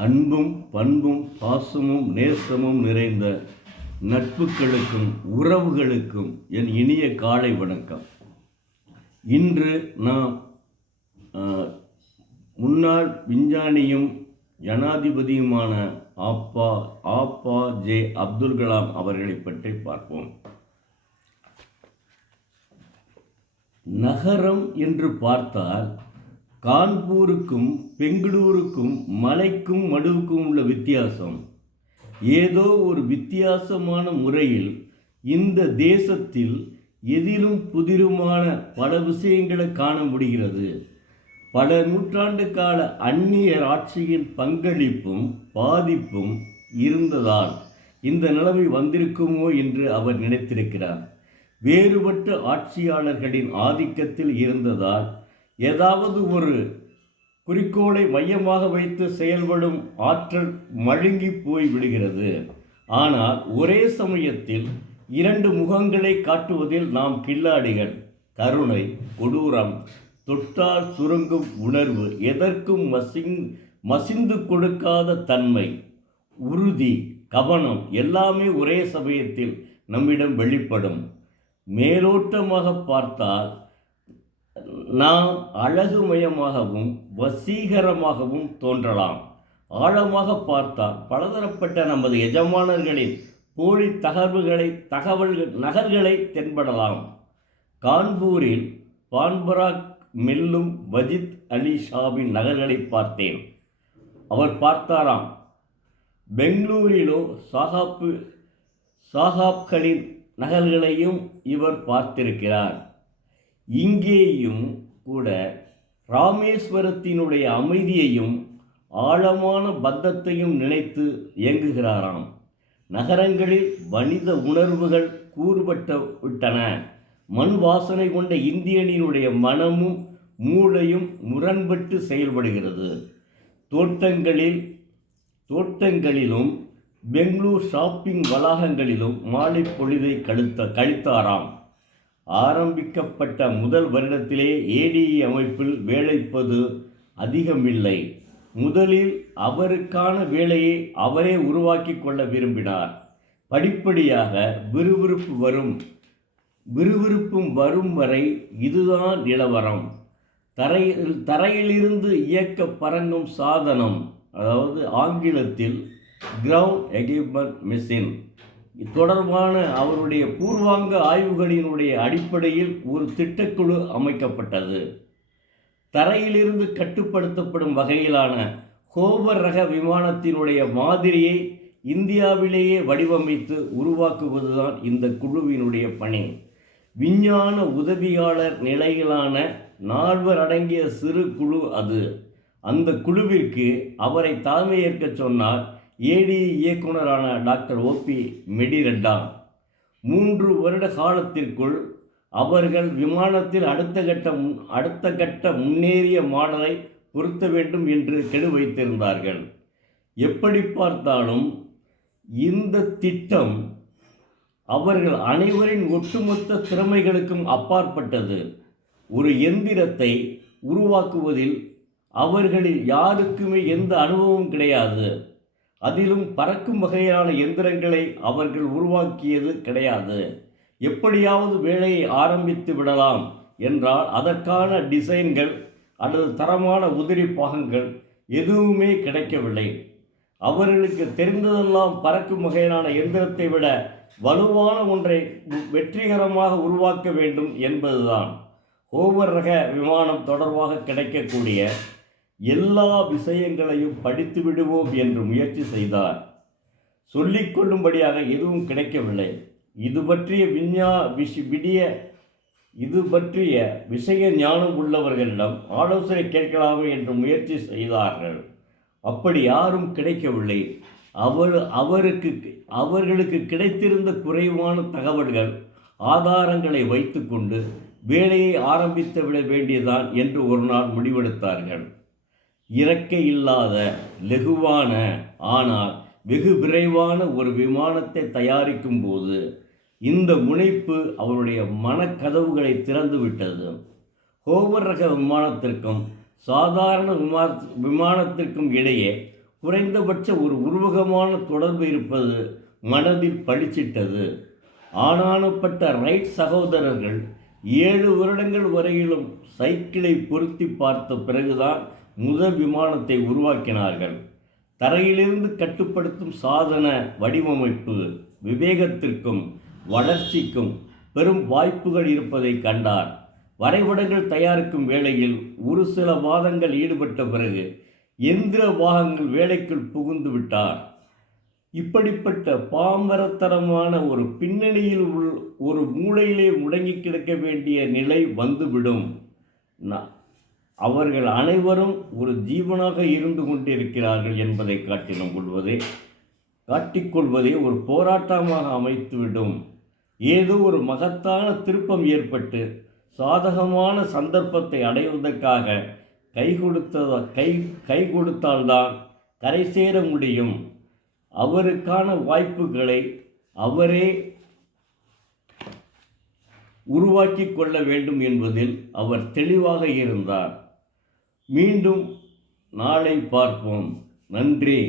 அன்பும் பண்பும் பாசமும் நேசமும் நிறைந்த நட்புகளுக்கும் உறவுகளுக்கும் என் இனிய காலை வணக்கம். இன்று நாம் முன்னாள் விஞ்ஞானியும் ஜனாதிபதியுமான ஆப்பா ஜே அப்துல் கலாம் அவர்களை பற்றி பார்ப்போம். நகரம் என்று பார்த்தால் கான்பூருக்கும் பெங்களூருக்கும் மலைக்கும் மடுவுக்கும் உள்ள வித்தியாசம் ஏதோ ஒரு வித்தியாசமான முறையில் இந்த தேசத்தில் எதிலும் புதிருமான பல விஷயங்களை காண முடிகிறது. பல நூற்றாண்டு கால அந்நியர் ஆட்சியின் பங்களிப்பும் பாதிப்பும் இருந்ததால் இந்த நிலைமை வந்திருக்குமோ என்று அவர் நினைத்திருக்கிறார். வேறுபட்ட ஆட்சியாளர்களின் ஆதிக்கத்தில் இருந்ததால் ஏதாவது ஒரு குறிக்கோளை மையமாக வைத்து செயல்படும் ஆற்றல் மழுங்கி போய் விடுகிறது. ஆனால் ஒரே சமயத்தில் இரண்டு முகங்களை காட்டுவதில் நாம் கில்லாடிகள். கருணை, கொடூரம், தொட்டால் சுருங்கும் உணர்வு, எதற்கும் மசிந்து கொடுக்காத தன்மை, உறுதி, கவனம் எல்லாமே ஒரே சமயத்தில் நம்மிடம் வெளிப்படும். மேலோட்டமாக பார்த்தால் நாம் அழகுமயமாகவும் வசீகரமாகவும் தோன்றலாம். ஆழமாக பார்த்தால் பலதரப்பட்ட நமது எஜமானர்களின் போலி நகல்களை தென்படலாம். கான்பூரில் பான்பராக் மெல்லும் வஜித் அலி ஷாவின் நகல்களை பார்த்தேன். அவர் பார்த்தாராம். பெங்களூரிலோ சாஹாப்களின் நகல்களையும் இவர் பார்த்திருக்கிறார். இங்கேயும் கூட ராமேஸ்வரத்தினுடைய அமைதியையும் ஆழமான பந்தத்தையும் நினைத்து இயங்குகிறாராம். நகரங்களில் மனித உணர்வுகள் கூறுபட்டு விட்டன. மண் வாசனை கொண்ட இந்தியனினுடைய மனமும் மூளையும் முரண்பட்டு செயல்படுகிறது. தோட்டங்களிலும் பெங்களூர் ஷாப்பிங் வளாகங்களிலும் மாலை பொழுதை கழித்தாராம். ஆரம்பிக்கப்பட்ட முதல் வருடத்திலே ஏடிஇ அமைப்பில் வேலைப்பது அதிகமில்லை. முதலில் அவருக்கான வேலையை அவரே உருவாக்கி கொள்ள விரும்பினார். படிப்படியாக விறுவிறுப்பும் வரும் வரை இதுதான் நிலவரம். தரையிலிருந்து இயக்க பறங்கும் சாதனம், அதாவது ஆங்கிலத்தில் கிரவுண்ட் எக்யூப்மெண்ட் மெஷின் தொடர்பான அவருடைய பூர்வாங்க ஆய்வுகளினுடைய அடிப்படையில் ஒரு திட்டக்குழு அமைக்கப்பட்டது. தரையிலிருந்து கட்டுப்படுத்தப்படும் வகையிலான ஹோவர் ரக விமானத்தினுடைய மாதிரியை இந்தியாவிலேயே வடிவமைத்து உருவாக்குவதுதான் இந்த குழுவினுடைய பணி. விஞ்ஞான உதவியாளர் நிலையிலான 4 அடங்கிய சிறு குழு அது. அந்த குழுவிற்கு அவரை தலைமையேற்க சொன்னார் ஏடிஇ இயக்குனரான டாக்டர் ஓபி மெடிரெட்டா. 3 வருட காலத்திற்குள் அவர்கள் விமானத்தில் அடுத்த கட்ட முன்னேறிய மாடலை பொருத்த வேண்டும் என்று கெடு வைத்திருந்தார்கள். எப்படி பார்த்தாலும் இந்த திட்டம் அவர்கள் அனைவரின் ஒட்டுமொத்த திறமைகளுக்கும் அப்பாற்பட்டது. ஒரு எந்திரத்தை உருவாக்குவதில் அவர்களில் யாருக்குமே எந்த அனுபவமும் கிடையாது. அதிலும் பறக்கும் வகையான எந்திரங்களை அவர்கள் உருவாக்கியது கிடையாது. எப்படியாவது வேலையை ஆரம்பித்து விடலாம் என்றால் அதற்கான டிசைன்கள் அல்லது தரமான உதிரி பாகங்கள் எதுவுமே கிடைக்கவில்லை. அவர்களுக்கு தெரிந்ததெல்லாம் பறக்கும் வகையான எந்திரத்தை விட வலுவான ஒன்றை வெற்றிகரமாக உருவாக்க வேண்டும் என்பதுதான். ஹோவர் ரக விமானம் தொடர்பாக கிடைக்கக்கூடிய எல்லா விஷயங்களையும் படித்து விடுவோம் என்று முயற்சி செய்தார். சொல்லிக்கொள்ளும்படியாக எதுவும் கிடைக்கவில்லை. இது பற்றிய விஷய ஞானம் உள்ளவர்களிடம் ஆலோசனை கேட்கலாமே என்று முயற்சி செய்தார்கள். அப்படி யாரும் கிடைக்கவில்லை. அவர்களுக்கு கிடைத்திருந்த குறைவான தகவல்கள் ஆதாரங்களை வைத்துக்கொண்டு வேலையை ஆரம்பித்து விட வேண்டியதான் என்று ஒரு நாள் முடிவெடுத்தார்கள். இறக்கை இல்லாத லெகுவான ஆனால் வெகு விரைவான ஒரு விமானத்தை தயாரிக்கும் போது இந்த முனைப்பு அவருடைய மனக்கதவுகளை திறந்து விட்டது. ஹோவர் ரக விமானத்திற்கும் சாதாரண விமானத்திற்கும் இடையே குறைந்தபட்ச ஒரு உருவகமான தொடர்பு இருப்பது மனதில் பளிச்சிட்டது. ஆனானப்பட்ட ரைட் சகோதரர்கள் 7 வருடங்கள் வரையிலும் சைக்கிளை பொருத்தி பார்த்த பிறகுதான் முதல் விமானத்தை உருவாக்கினார்கள். தரையிலிருந்து கட்டுப்படுத்தும் சாதன வடிவமைப்பு விவேகத்திற்கும் வளர்ச்சிக்கும் பெரும் வாய்ப்புகள் இருப்பதை கண்டார். வரைபடங்கள் தயாரிக்கும் வேளையில் ஒரு சில வாதங்கள் ஈடுபட்ட பிறகு எந்திர பாகங்கள் வேலைக்குள் புகுந்து விட்டார். இப்படிப்பட்ட பாமரத்தனமான ஒரு பின்னணியில் ஒரு மூலையிலே முடங்கி கிடக்க வேண்டிய நிலை வந்துவிடும். அவர்கள் அனைவரும் ஒரு ஜீவனாக இருந்து கொண்டிருக்கிறார்கள் என்பதை காட்டிக்கொள்வதே ஒரு போராட்டமாக அமைத்துவிடும். ஏதோ ஒரு மகத்தான திருப்பம் ஏற்பட்டு சாதகமான சந்தர்ப்பத்தை அடைவதற்காக கை கொடுத்தால்தான் கரை சேர முடியும். அவருக்கான வாய்ப்புகளை அவரே உருவாக்கி கொள்ள வேண்டும் என்பதில் அவர் தெளிவாக இருந்தார். மீண்டும் நாளை பார்ப்போம். நன்றி.